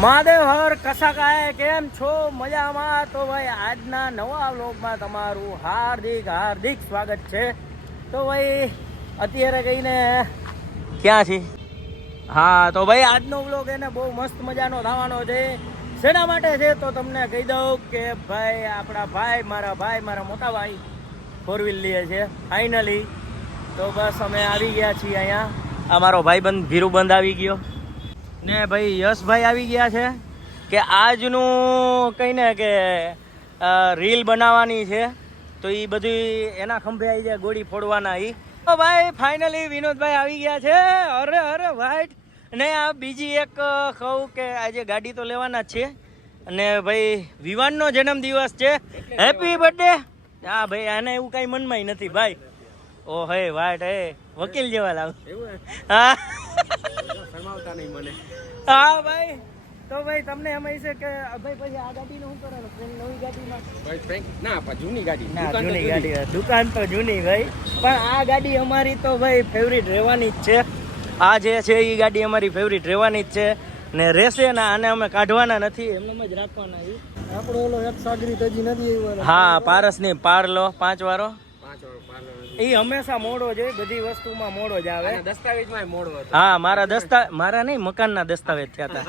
મહાદેવ હર કસા કાય કેમ છો મજામાં? તો ભાઈ આજના નવા વ્લોગમાં તમારું હાર્દિક સ્વાગત છે. તો ભાઈ અત્યારે કહીને ક્યાં છે? હા તો ભાઈ આજનો વ્લોગ એને બહુ મસ્ત મજાનો થવાનો છે. શેના માટે છે તો તમને કહી દઉં કે ભાઈ આપણા ભાઈ મારા મોટા ભાઈ 4 વ્હીલ લે છે ફાઇનલી. તો બસ અમે આવી ગયા છીએ અહીંયા. અમારો ભાઈબંધ ધીરુબંધ આવી ગયો ને ભાઈ યશભાઈ આવી ગયા છે કે આજનું કહીને કે રીલ બનાવવાની છે. તો એ બધી એના ખંભે આવી જાય ગોળી ફોડવાના. તો ભાઈ ફાઇનલી વિનોદભાઈ આવી ગયા છે. અરે વાઈટ ને આ બીજી એક કહું કે આજે ગાડી તો લેવાના જ છે. અને ભાઈ વિવાનનો જન્મદિવસ છે. Happy birthday. હા ભાઈ આને એવું કાંઈ મનમાં નથી ભાઈ. ઓ હે વાઈટ હે વકીલ જેવા લાવ. હા હા ભાઈ. તો ભાઈ તમને એમ છે કે ભાઈ પછી આ ગાડીનું શું કરવાનું? નવી ગાડીમાં ભાઈ ના જૂની ગાડી દુકાન તો જૂની ભાઈ, પણ આ ગાડી અમારી તો ભાઈ ફેવરિટ રહેવાની જ છે. આ જે છે એ ગાડી અમારી ફેવરિટ રહેવાની જ છે ને રહેશે ને. આને અમે કાઢવાના નથી, એમને જ રાખવાના. આપણો ઓલો એક સાગરી તજી નથી. હા પારસની પારલો 5 વારો એ હંમેશા મોડો જ હોય, બધી વસ્તુમાં મોડો જ આવે. દસ્તાવેજમાં મોડો હતો. હા મારા નહીં મકાનના દસ્તાવેજ થયા હતા.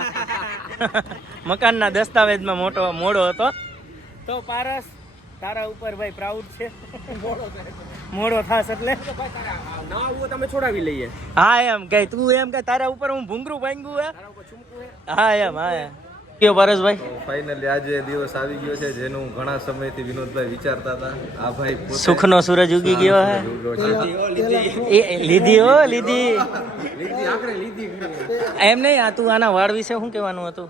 મકાનના દસ્તાવેજમાં મોડો હતો. તો પારસ તારા ઉપર ભાઈ પ્રાઉડ છે. મોડો થાસ એટલે તમે છોડાવી લઈએ. હા એમ કે તું એમ કે તારા ઉપર હું ભૂંગરું ભાંગ્યું હે. હા એમ હા કયો પરેશભાઈ? ફાઇનલી આજે દિવસ આવી ગયો છે જેનું ઘણા સમયથી વિનોદભાઈ વિચારતા હતા. આ ભાઈ સુખનો સૂરજ ઉગી ગયો હે. લીધી એમ નહીં. આ તું આના વાળ વિશે શું કહેવાનું હતું?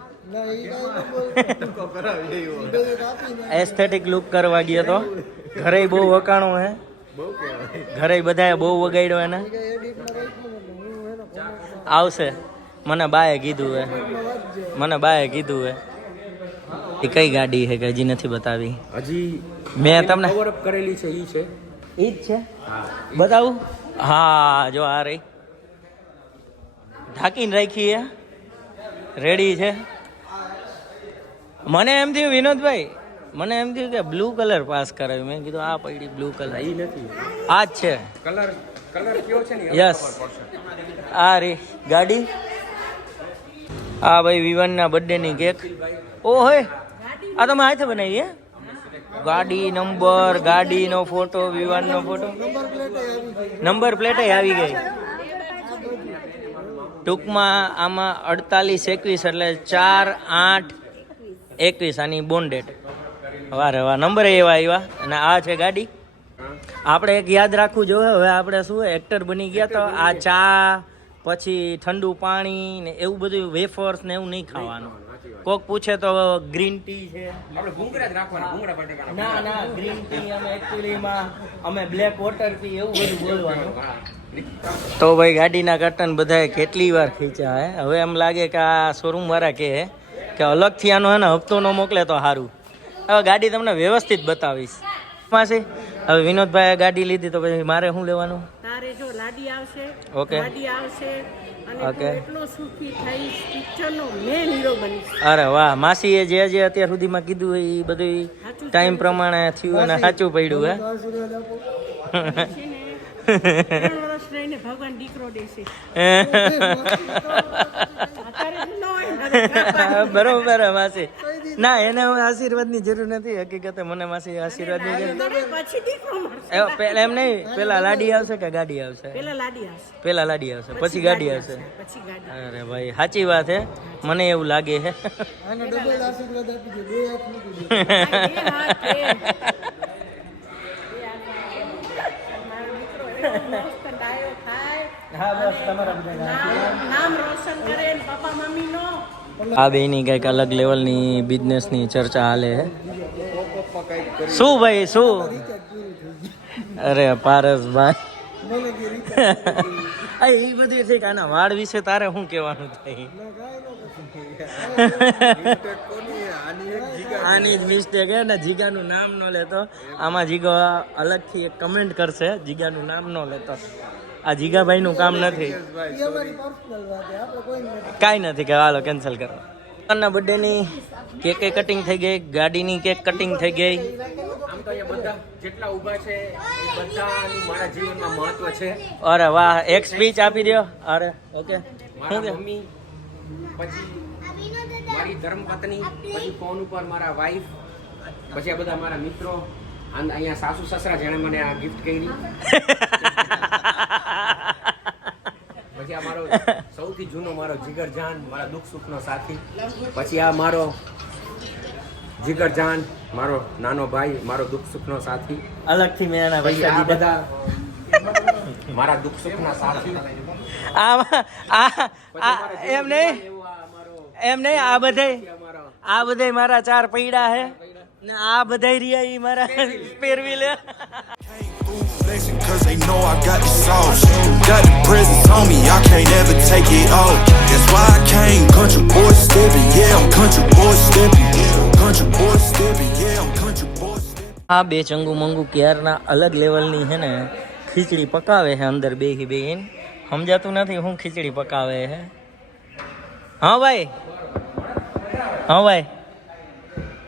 એસ્થેટિક લુક કરવા ગયો તો. ઘરે બહુ વકાણું હે. ઘરે બધાએ બહુ વગાડ્યો એને. આવશે મને બાએ કીધું હે. એ કઈ ગાડી છે કે હજી નથી બતાવી? હજી મેં તમને કવર અપ કરેલી છે. ઈ જ છે. બતાવું? હા જો આ રહી ઢાંકીને રાખી હે, રેડી છે. મને એમ થયું વિનોદભાઈ, મને એમ થયું કે બ્લુ કલર પાસ કરાવ્યું. મેં કીધું આ પડી બ્લુ કલર. ઈ નથી, આ જ છે કલર કયો છે ને. યસ આ રી ગાડી. આ ભાઈ વિવાનના બર્થડે ની કેક. ઓ હોય આ તમે હાથે બનાવી હે? ગાડી નંબર, ગાડીનો ફોટો, વિવાનનો ફોટો, નંબર પ્લેટ આવી ગઈ. ટૂંકમાં આમાં 48-21 એટલે 4-8-21 આની બોન્ડેડ. વારે વાહ નંબર એવા આવ્યા. અને આ છે ગાડી. આપણે એક યાદ રાખવું જોઈએ. હવે આપણે શું એક્ટર બની ગયા તો આ ચા પછી ઠંડુ પાણી ને એવું બધું વેફર્સ ને એવું નહીં ખાવાનું. કોક પૂછે તો ગ્રીન ટી છે. ના ગ્રીન ટી અમે એકચ્યુઅલીમાં અમે બ્લેક વોટર પી એવું બધું બોલવાનું. તો ભાઈ ગાડીના કર્ટન બધાએ કેટલી વાર ખીચ્યા હે. હવે એમ લાગે કે આ શોરૂમ વાળા કહે કે અલગથી આનો હે ને હપ્તો ન મોકલે તો સારું. હવે ગાડી તમને વ્યવસ્થિત બતાવીશ. માસી હવે વિનોદભાઈ ગાડી લીધી તો પછી મારે શું લેવાનું? તારે જો લાડી આવશે, ઓકે ગાડી આવશે અને તું એટલો સુખી થઈશ, પિક્ચરનો મેન હીરો બનીશ. અરે વાહ માસીએ જે અત્યાર સુધીમાં કીધું એ બધું ટાઈમ પ્રમાણે થયું અને સાચું પડ્યું હે. ભગવાન દીકરો દેશે. બરોબર માસી. ના એને આશીર્વાદ ની જરૂર નથી. હકીકતે મને માસી આશીર્વાદ ની જરૂર. એમ નહીં, પેલા લાડી આવશે કે ગાડી આવશે? પેલા લાડી આવશે પછી ગાડી આવશે. અરે ભાઈ સાચી વાત હે, મને એવું લાગે હે. આ બેની કઈક અલગ લેવલની બિઝનેસની ચર્ચા હાલે હે. શું ભાઈ શું? અરે પારસભાઈ એ બધું ઠીક. આના વાળ વિશે તારે શું કહેવાનું થાય? આની જ મિસ્ટેક હે ને. જીગાનું નામ ન લેતો. આમાં જીગો અલગથી એક કમેન્ટ કરશે. જીગાનું નામ ન લેતો. આ જીગાભાઈ નું કામ નથી. કાંઈ નથી કે હાલો કેન્સલ કરો. ના બર્થડે ની કેક કટિંગ થઈ ગઈ, ગાડીની કેક કટિંગ થઈ ગઈ. આમ તો અહીંયા બધા જેટલા ઊભા છે એ બધાનું મારા જીવનમાં મહત્વ છે. અરે વાહ, એક સ્પીચ આપી દો. અરે ઓકે. મારા મમ્મી, પછી મારી ધર્મપત્ની, પછી ફોન ઉપર મારા વાઈફ, પછી આ બધા મારા મિત્રો, અહીંયા સાસુ સસરા જેણે મને આ ગિફ્ટ કરી, પછી આ મારો સૌથી જૂનો મારો જીગરજાન, મારા દુઃખ સુખનો સાથી, પછી આ મારો જીગરજાન, મારો નાનો ભાઈ, મારો દુઃખ સુખનો સાથી, અલગથી મેં એના પછી પૈસા આ દીધા. બધા મારા દુઃખ સુખના સાથી, એમ નહીં, એમ નહીં, આ બધે મારા 4 પૈડા હે ને આ બધા રહ્યા ઈ મારા પહેરવી લે. Cause they know I got the sauce. Got the presence on me, I can't ever take it off. That's why I came country boy stepping. Yeah, I'm country boy stepping. Country boy stepping. Yeah, I'm country boy stepping. આ બે ચંગુ મંગુ ક્યારના અલગ લેવલની છે ને ખીચડી પકાવે છે અંદર બેહીને. સમજાતું નથી હું ખીચડી પકાવે છે. હા ભાઈ, હા ભાઈ,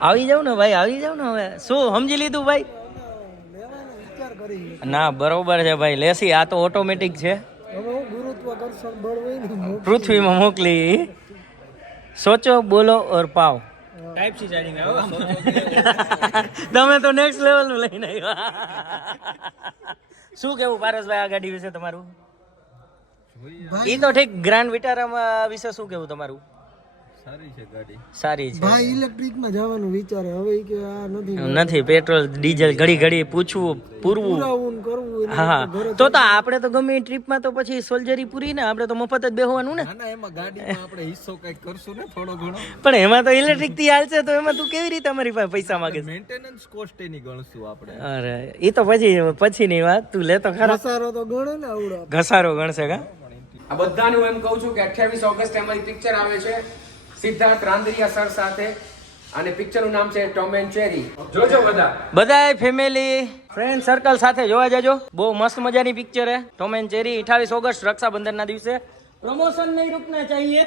આવી જાવ ને ભાઈ, આવી જાવ ને. હવે શું સમજી લીધું ભાઈ? ના બરોબર છે ભાઈ, લેસી. આ તો ઓટોમેટિક છે, પૃથ્વીમાં મોકલી. સોચો, બોલો ઓર પાવ. ટાઈપ સી ચાડીને તમે તો નેક્સ્ટ લેવલ નું લઈને આવ્યા. શું કેવું પારસભાઈ આ ગાડી વિશે તમારું? ઈ તો ઠીક, ગ્રાન્ડ વિટારા વિશે શું કેવું તમારું? સારી છે ગાડી, સારી છે ભાઈ. ઇલેક્ટ્રિક માં જવાનું વિચારે હવે ઈ કે આ નથી, પેટ્રોલ ડીઝલ ઘડી ઘડી પૂછવું પૂરવું. પુરાવું કરવું. હા, તો આપણે તો ગમે ટ્રીપમાં તો પછી સોલ્જરી પૂરી ને, આપણે તો મફત જ બેહવાનું ને. ના એમાં ગાડીમાં આપણે હિસ્સો કઈક કરશું ને થોડો ઘણો. પણ એમાં તો ઇલેક્ટ્રિક થી હાલશે, તો એમાં તું કેવી રીતે અમારી પાસે પૈસા માંગે છે? મેન્ટેનન્સ કોસ્ટ એની ગણશું આપણે. અરે એ તો પછી ની વાત, તું લેતો ખરા. ઘસારો તો ગણે ને આવડો. ઘસારો ગણશે કા? આ બધાનું એમ કહું છું કે 28 ઓગસ્ટે અમારી પિક્ચર આવે છે સિદ્ધાર્થ રાંદરિયા સર સાથે, અને પિક્ચરનું નામ છે ટોમ એન્ડ જેરી. જોજો બધાય ફેમિલી ફ્રેન્ડ સર્કલ સાથે જોવા જજો. બહુ મસ્ત મજાની પિક્ચર હે Tom and Jerry. 28 August Rakshabandhan ના દિવસે. પ્રમોશન નહીં રૂકના ચાહીએ.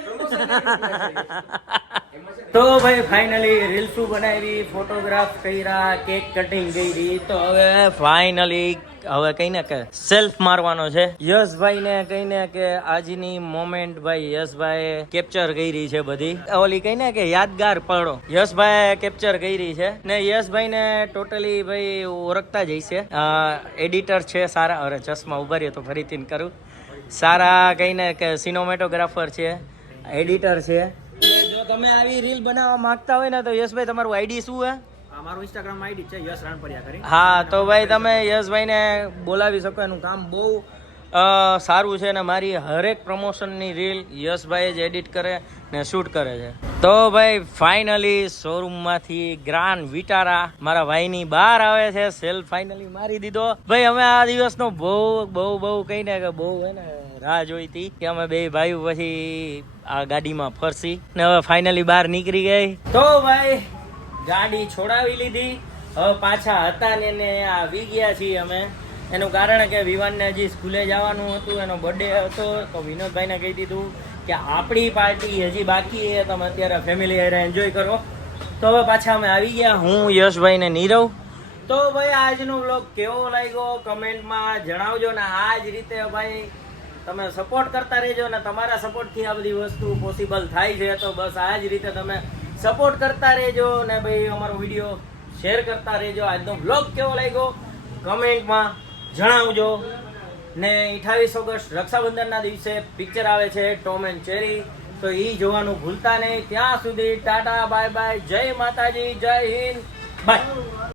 તો ભાઈ ફાઇનલી રીલ્સુ બનાવી, ફોટોગ્રાફ કર્યા, કેક કટિંગ કરી. તો હવે ફાઇનલી હવે કહીને કે સેલ્ફ મારવાનો છે. યશભાઈ ને કહીને કે આજની મોમેન્ટ ભાઈ યશભાઈ કેપ્ચર કરી છે બધી. ઓલી કહીને કે યાદગાર પળો યશભાઈ કેપ્ચર કરી છે ને. યશભાઈ ને ટોટલી ભાઈ ઓળખતા જ હશે. એડિટર છે સારા. અરે ચશ્મા ઉભા રહ્યો તો ફરીથી કરું. સારા કહીને કે સિનેમેટોગ્રાફર છે, એડિટર છે. જો તમે આવી રીલ બનાવવા માંગતા હોય ને તો યશભાઈ તમારું આઈડી શું હે? મારું ઇન્સ્ટાગ્રામ આઈડી છે યશ રાણપરિયા કરી. હા, તો ભાઈ તમે યશભાઈને બોલાવી શકો. એનું કામ બહુ સારું છે ને મારી હરેક પ્રમોશનની રીલ યશભાઈ જ એડિટ કરે ને શૂટ કરે છે. તો ભાઈ ફાઇનલી શોરૂમમાંથી ગ્રાન્ડ વિટારા મારા ભાઈની બહાર આવે છે. સેલ ફાઇનલી મારી દીધો ભાઈ. અમે આ દિવસનો બહુ કહીને કે બહુ હે ને રાહ જોઈ હતી કે અમે બે ભાઈઓ પછી આ ગાડીમાં ફરસી ને હવે ફાઇનલી બહાર નીકળી ગઈ. તો ભાઈ ગાડી છોડાવી લીધી. હવે પાછા હતા ને આવી ગયા છીએ અમે. એનું કારણ કે વિવાનને હજી સ્કૂલે જવાનું હતું, એનો બર્થડે હતો. તો વિનોદભાઈને કહી દીધું કે આપણી પાર્ટી હજી બાકી છે, તમે અત્યારે ફેમિલી હારે એન્જોય કરો. તો હવે પાછા અમે આવી ગયા, હું યશભાઈ ને નીરવ. તો ભાઈ આજનો વ્લોગ કેવો લાગ્યો કમેન્ટમાં જણાવજો ને. આ જ રીતે ભાઈ તમે સપોર્ટ કરતા રહેજો ને. તમારા સપોર્ટથી આ બધી વસ્તુ પોસિબલ થાય છે. તો બસ આ જ રીતે તમે સપોર્ટ કરતા રહેજો ને ભાઈ અમારો વિડીયો શેર કરતા રહેજો. આજનો વ્લોગ કેવો લાગ્યો કમેન્ટમાં જણાવજો ને. 28 ઓગસ્ટ રક્ષાબંધનના દિવસે પિક્ચર આવે છે ટોમ એન્ડ જેરી. તો એ જોવાનું ભૂલતા નહીં. ત્યાં સુધી ટાટા બાય બાય, જય માતાજી, જય હિન્દ, બાય.